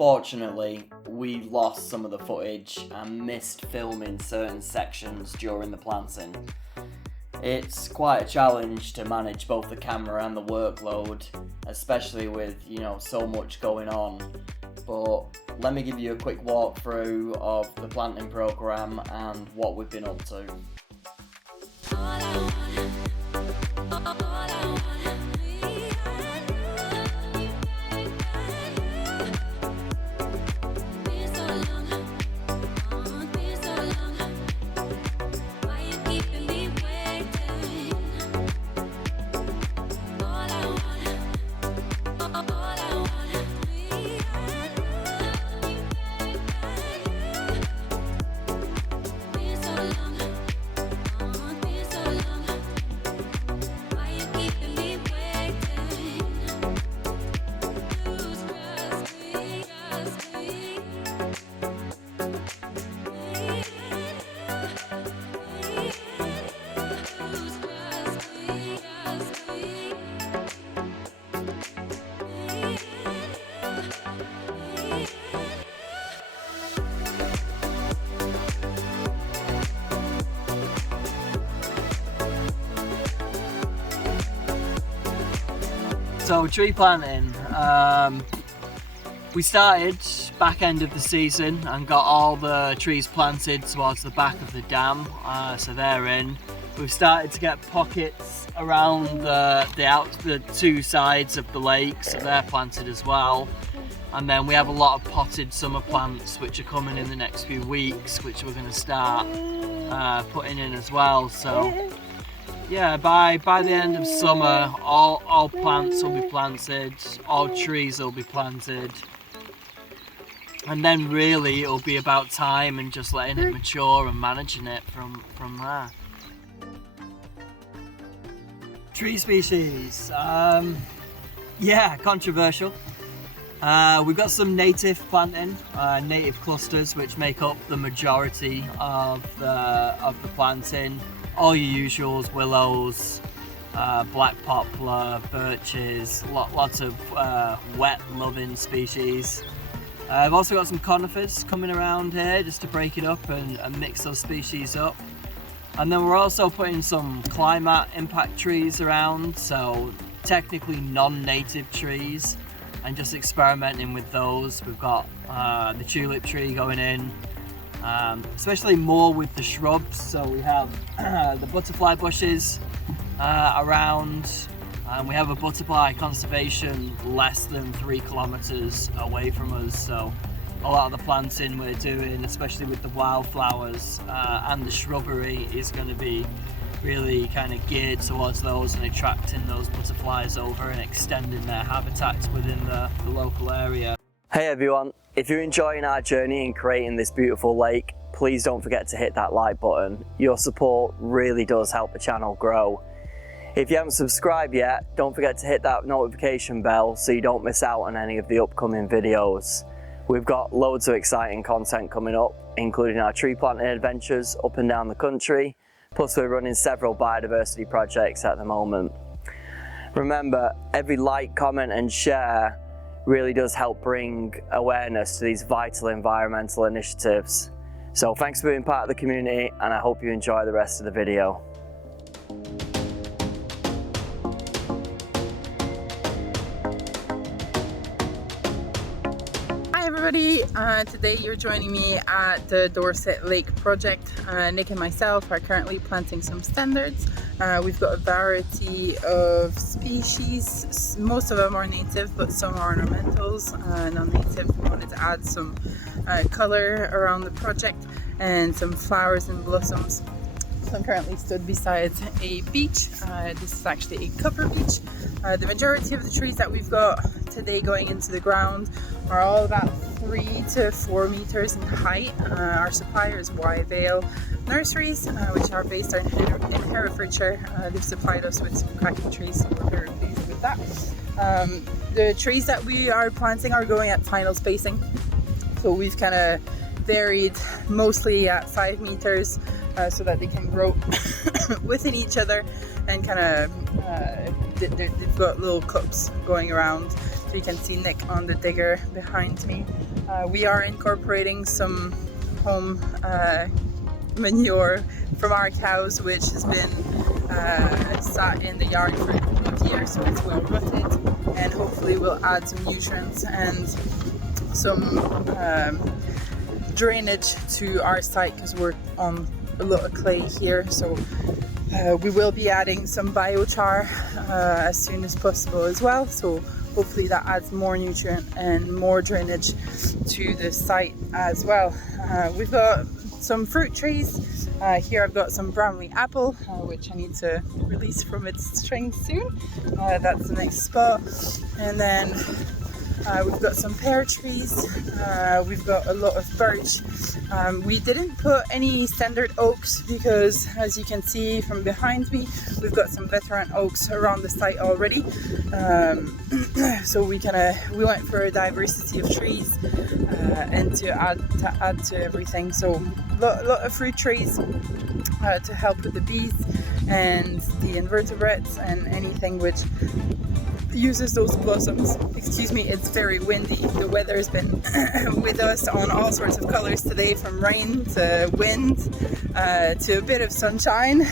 Unfortunately, we lost some of the footage and missed filming certain sections during the planting. It's quite a challenge to manage both the camera and the workload, especially with, so much going on. But let me give you a quick walkthrough of the planting program and what we've been up to. So tree planting, we started back end of the season and got all the trees planted towards the back of the dam, so they're in. We've started to get pockets around the two sides of the lake, so they're planted as well. And then we have a lot of potted summer plants which are coming in the next few weeks, which we're going to start putting in as well. So yeah, by the end of summer, all plants will be planted, all trees will be planted, and then really it'll be about time and just letting it mature and managing it from there. Tree species, yeah, controversial. We've got some native planting, native clusters which make up the majority of the planting. All your usuals, willows, black poplar, birches, lots of wet-loving species. I've also got some conifers coming around here just to break it up and mix those species up. And then we're also putting some climate impact trees around, so technically non-native trees, and just experimenting with those. We've got the tulip tree going in. Especially more with the shrubs, so we have the butterfly bushes around, and we have a butterfly conservation less than 3 kilometers away from us, so a lot of the planting we're doing, especially with the wildflowers and the shrubbery, is going to be really kind of geared towards those and attracting those butterflies over and extending their habitats within the local area. Hey everyone, if you're enjoying our journey in creating this beautiful lake, please don't forget to hit that like button. Your support really does help the channel grow. If you haven't subscribed yet, don't forget to hit that notification bell so you don't miss out on any of the upcoming videos. We've got loads of exciting content coming up, including our tree planting adventures up and down the country, plus we're running several biodiversity projects at the moment. Remember, every like, comment and share really does help bring awareness to these vital environmental initiatives. So thanks for being part of the community, and I hope you enjoy the rest of the video. Hi everybody, today you're joining me at the Dorset Lake project. Nick and myself are currently planting some standards. We've got a variety of species. Most of them are native, but some are ornamentals, non-native. We wanted to add some color around the project and some flowers and blossoms. So I'm currently stood beside a beach. This is actually a cover beach. The majority of the trees that we've got today going into the ground are all about 3 to 4 meters in height. Our supplier is Vale Nurseries, which are based in Herefordshire. They've supplied us with some cracking trees, so we're very pleased with that. The trees that we are planting are going at final spacing, so we've kind of varied mostly at 5 meters so that they can grow within each other, and kind of they've got little cups going around So you can see Nick on the digger behind me. We are incorporating some home manure from our cows, which has been sat in the yard for a couple of years, so it's well rooted, and hopefully we'll add some nutrients and some drainage to our site, because we're on a lot of clay here. So we will be adding some biochar as soon as possible as well, so hopefully that adds more nutrient and more drainage to the site as well. We've got some fruit trees. Here I've got some Brownlee apple, which I need to release from its string soon. That's the next spot. And then we've got some pear trees. We've got a lot of birch. We didn't put any standard oaks because, as you can see from behind me, we've got some veteran oaks around the site already. So we went for a diversity of trees and to add to everything. So lot of fruit trees to help with the bees and the invertebrates and anything which uses those blossoms. Excuse me, it's very windy. The weather's been with us on all sorts of colors today, from rain to wind to a bit of sunshine.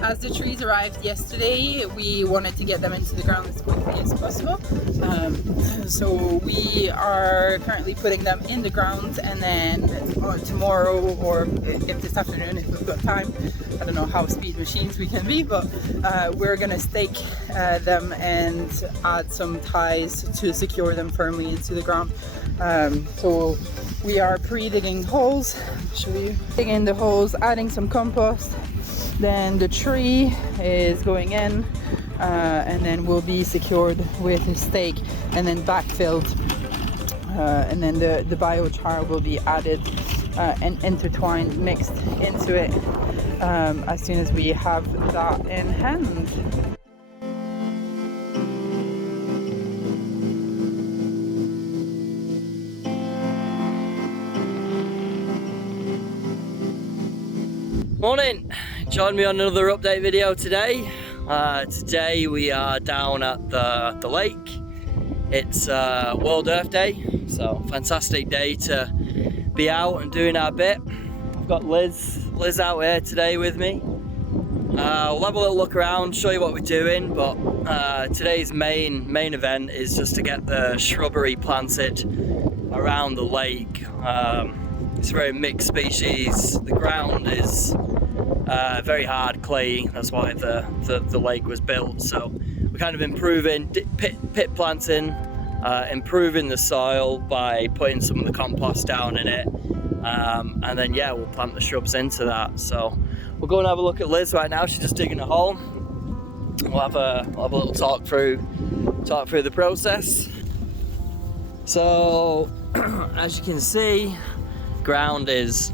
As the trees arrived yesterday, we wanted to get them into the ground as quickly as possible. So we are currently putting them in the ground, and then tomorrow, or if this afternoon, if we've got time, I don't know how speed machines we can be, but we're gonna stake them and add some ties to secure them firmly into the ground. So we are pre-digging holes. I'll show you. Digging the holes, adding some compost. Then the tree is going in, and then will be secured with a stake and then backfilled, and then the biochar will be added and intertwined, mixed into it as soon as we have that in hand. Morning! Join me on another update video today. Today we are down at the lake. It's World Earth Day, so fantastic day to be out and doing our bit. I've got Liz out here today with me. We'll have a little look around, show you what we're doing, but today's main event is just to get the shrubbery planted around the lake. It's a very mixed species. The ground is very hard, clay. That's why the lake was built. So we're kind of improving pit planting, improving the soil by putting some of the compost down in it, and then yeah, we'll plant the shrubs into that. So we'll go and have a look at Liz right now. She's just digging a hole. We'll have a little talk through the process. So as you can see, ground is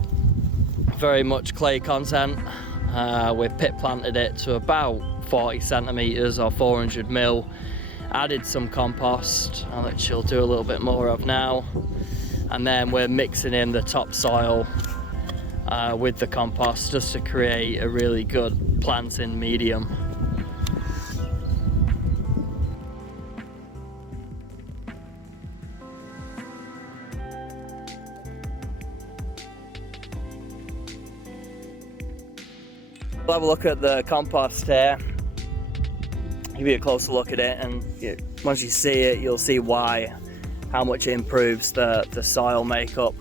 very much clay content. We've pit planted it to about 40 centimeters or 400 mil, added some compost, which you'll do a little bit more of now, and then we're mixing in the topsoil with the compost just to create a really good planting medium. We'll have a look at the compost here, give you a closer look at it, and once you see it, you'll see how much it improves the soil makeup.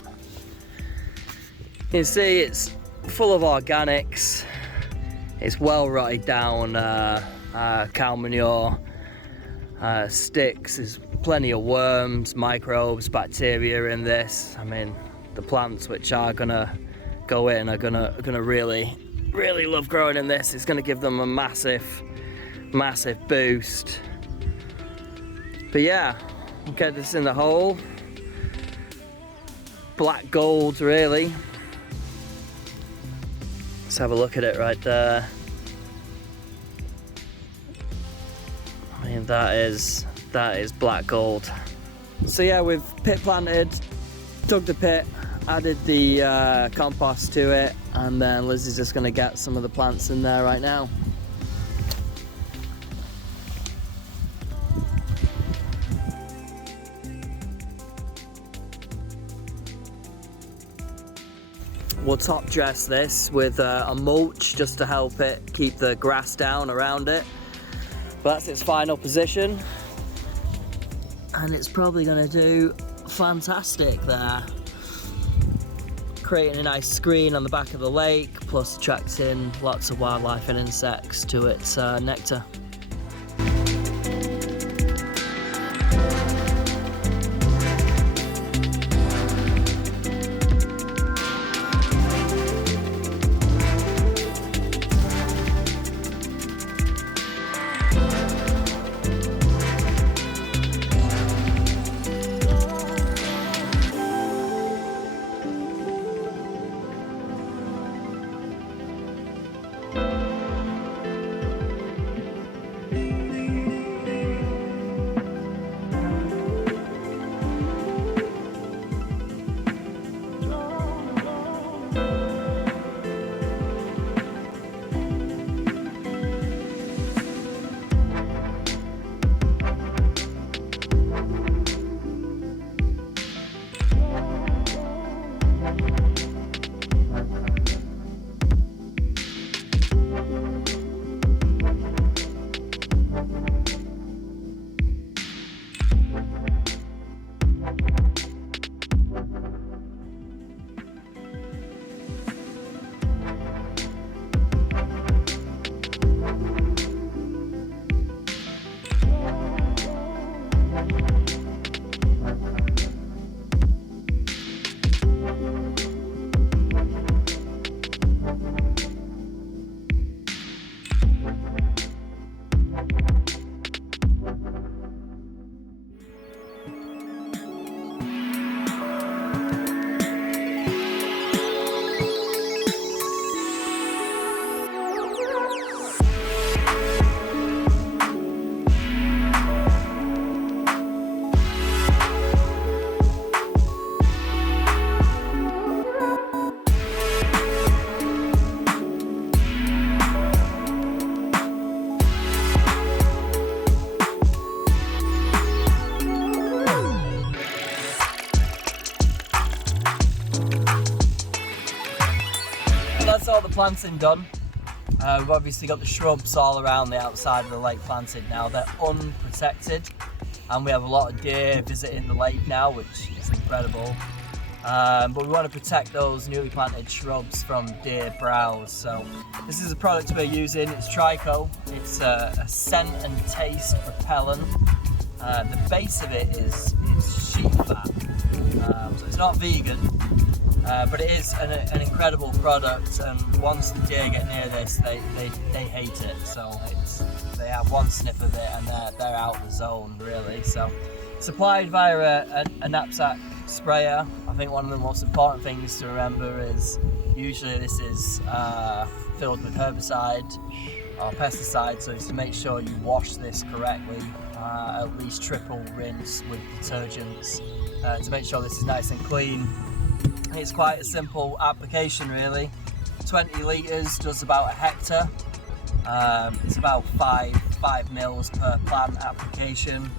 You can see it's full of organics, it's well rotted down cow manure, sticks, there's plenty of worms, microbes, bacteria in this. I mean, the plants which are gonna go in are gonna really love growing in this. It's going to give them a massive boost. But yeah, we'll get this in the hole. Black gold, really. have a look at it right there. I mean, that is black gold. So yeah, we've pit planted, dug the pit, added the compost to it, and then Liz is just going to get some of the plants in there right now. We'll top dress this with a mulch just to help it keep the grass down around it. But that's its final position, and it's probably going to do fantastic there, creating a nice screen on the back of the lake, plus attracting lots of wildlife and insects to its nectar. All the planting done. We've obviously got the shrubs all around the outside of the lake planted now. They're unprotected, and we have a lot of deer visiting the lake now, which is incredible. But we want to protect those newly planted shrubs from deer browse. So this is a product we're using. It's Trico. It's a scent and taste repellent. The base of it is sheep fat, so it's not vegan. But it is an incredible product, and once the deer get near this, they hate it. So they have one sniff of it and they're out of the zone, really. So supplied via a knapsack sprayer. I think one of the most important things to remember is usually this is filled with herbicide or pesticide, so it's to make sure you wash this correctly, at least triple rinse with detergents to make sure this is nice and clean. It's quite a simple application, really. 20 litres does about a hectare. It's about 5 mils per plant application.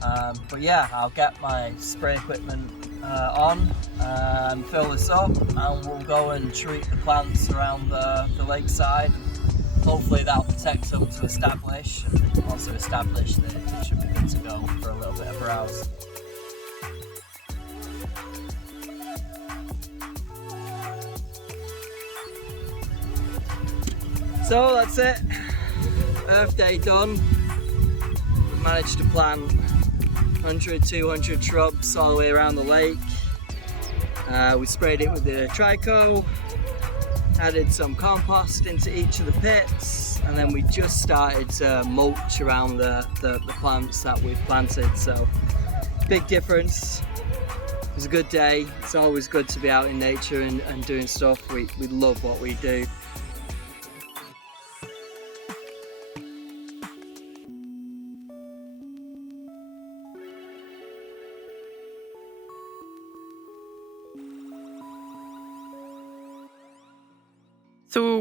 But yeah, I'll get my spray equipment on and fill this up, and we'll go and treat the plants around the lakeside. Hopefully that'll protect them to establish, and also establish that it should be good to go for a little bit of browse. So that's it, Earth Day done. We managed to plant 100, 200 shrubs all the way around the lake. We sprayed it with the Trico, added some compost into each of the pits, and then we just started to mulch around the plants that we've planted. So big difference. It was a good day. It's always good to be out in nature and doing stuff. We love what we do.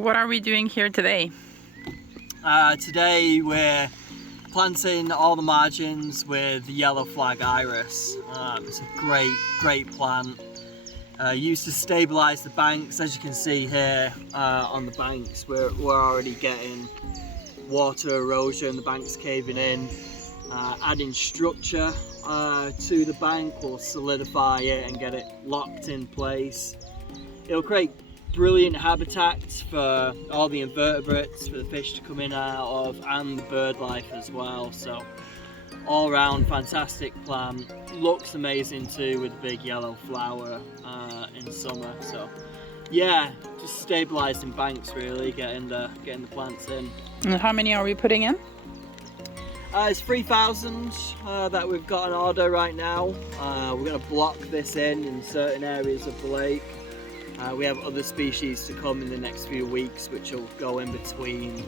what are we doing here today? Today we're planting all the margins with the yellow flag iris. It's a great plant. Used to stabilise the banks. As you can see here on the banks, we're already getting water erosion, the bank's caving in. Adding structure to the bank will solidify it and get it locked in place. It'll create brilliant habitat for all the invertebrates, for the fish to come in and out of, and the bird life as well. So all round fantastic plant. Looks amazing too with the big yellow flower in summer. So yeah, just stabilising banks really, getting the plants in. And how many are we putting in? It's 3,000 that we've got on order right now. We're going to block this in certain areas of the lake. We have other species to come in the next few weeks which will go in between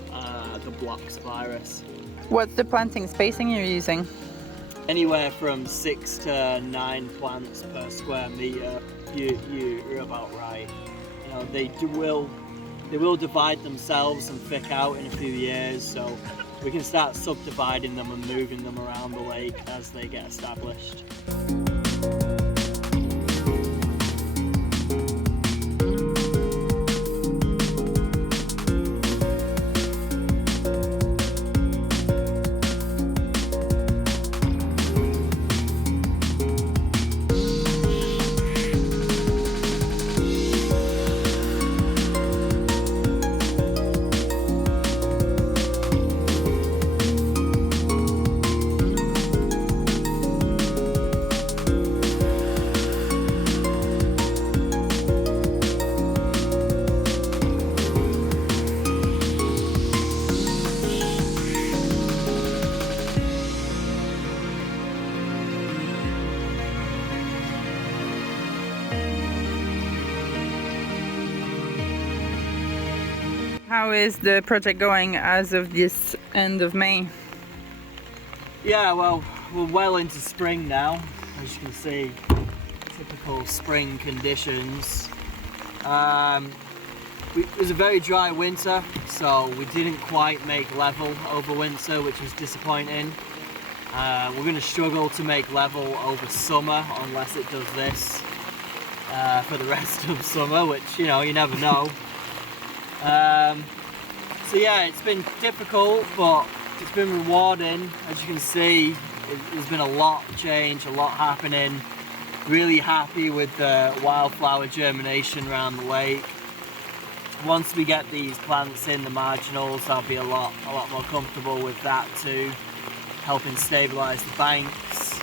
the blocks of iris. What's the planting spacing you're using? Anywhere from 6 to 9 plants per square metre. You're about right. You know, they will divide themselves and thick out in a few years, so we can start subdividing them and moving them around the lake as they get established. How is the project going as of this end of May? Yeah, well, we're well into spring now, as you can see, typical spring conditions. It was a very dry winter, so we didn't quite make level over winter, which was disappointing. We're going to struggle to make level over summer unless it does this for the rest of summer, which, you know, you never know. So yeah, it's been difficult, but it's been rewarding. As you can see, there's been a lot of change, a lot happening. Really happy with the wildflower germination around the lake. Once we get these plants in the marginals, I'll be a lot more comfortable with that too, helping stabilise the banks.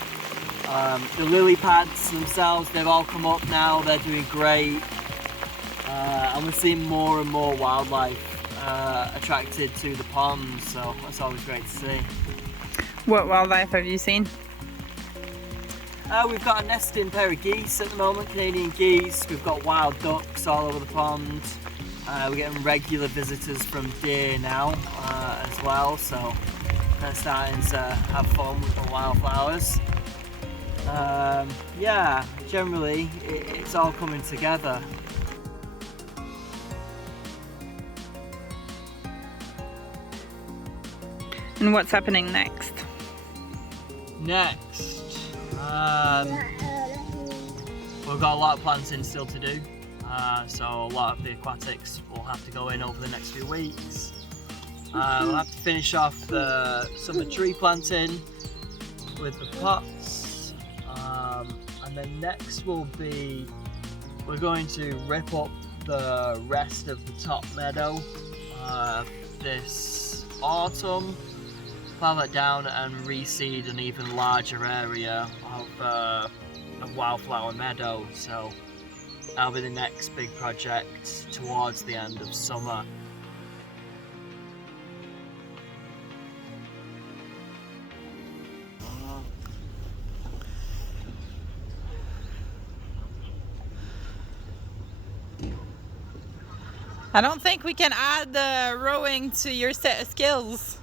The lily pads themselves, they've all come up now, they're doing great. And we're seeing more and more wildlife attracted to the ponds, so that's always great to see. What wildlife have you seen? We've got a nesting pair of geese at the moment, Canadian geese. We've got wild ducks all over the pond. We're getting regular visitors from deer now as well, so they're starting to have fun with the wildflowers. Yeah, generally it's all coming together. And what's happening next? Next, we've got a lot of planting still to do, so a lot of the aquatics will have to go in over the next few weeks. We'll have to finish off some of the tree planting with the pots, and then next will be, we're going to rip up the rest of the top meadow this autumn, plough that down and reseed an even larger area of wildflower meadow. So that'll be the next big project towards the end of summer. I don't think we can add the rowing to your set of skills.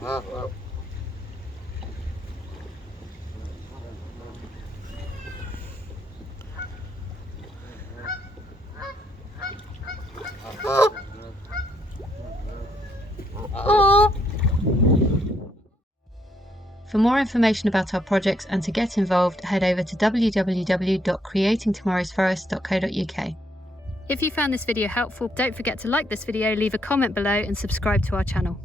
For more information about our projects and to get involved, head over to www.creatingtomorrowsforest.co.uk. If you found this video helpful, don't forget to like this video, leave a comment below and subscribe to our channel.